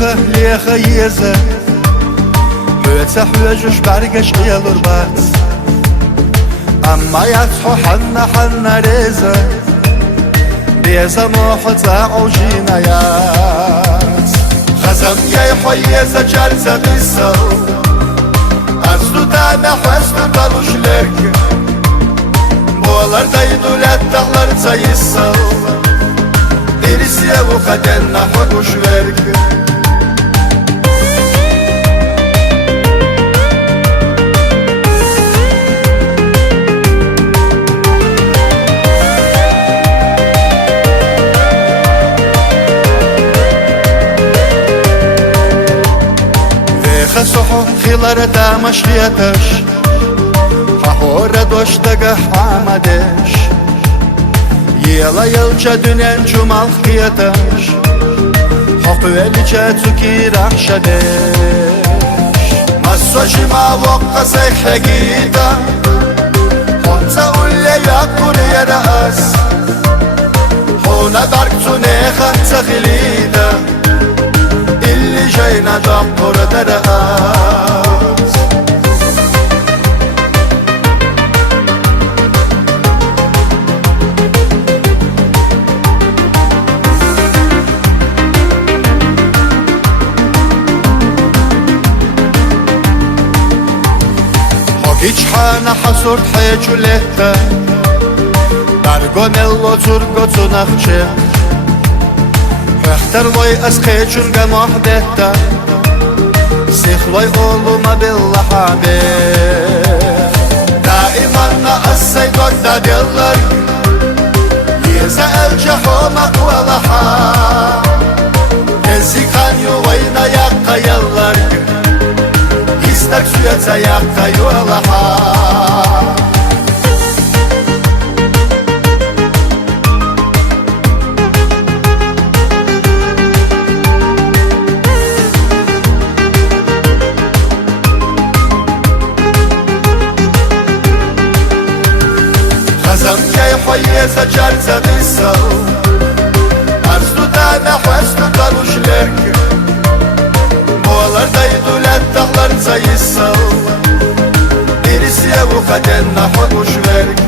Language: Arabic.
يوغا ليخا يزا حويتا حواجوش بارقش يلور بات أما يتحو حنا حنا ريزا بيزا موحتا عوجينا يات خزم يحو يزا جارزا بيسا أزدو دانا حوزدو دالوش لرك بوالار دايدو لدهلار تايسا إرسيا وخدنا حدوش لرك خسوحو خيلار دامش خياتش حهورا دوش دقا حامدش يلا يلچا دنين جمال خياتش حقوالي چاتوكي رخشدش مسوشي ما وقا سيخلقيدا حمزة أولي يقول يا رأس حونا بركتو نيخا تخليدا اللي جاينا دقور درقاس هيج حانا حصرت حيجو لهتا برگونلو ترگو نخچه اختر وي اسقيچون قمح دهتا سيخوي اولوما بالله حبيب دائما نقصي قد دلر يزا الجحومك ولحا كزي كان يوين يقا يلر يستك سويتا يقا يولحا خزم يحو يزا جارزا بيسا أرزو دانا حوزدو دالوش لرك بوالار دايدو لدهلار تايسا إرسيا وخدنا حدوش لرك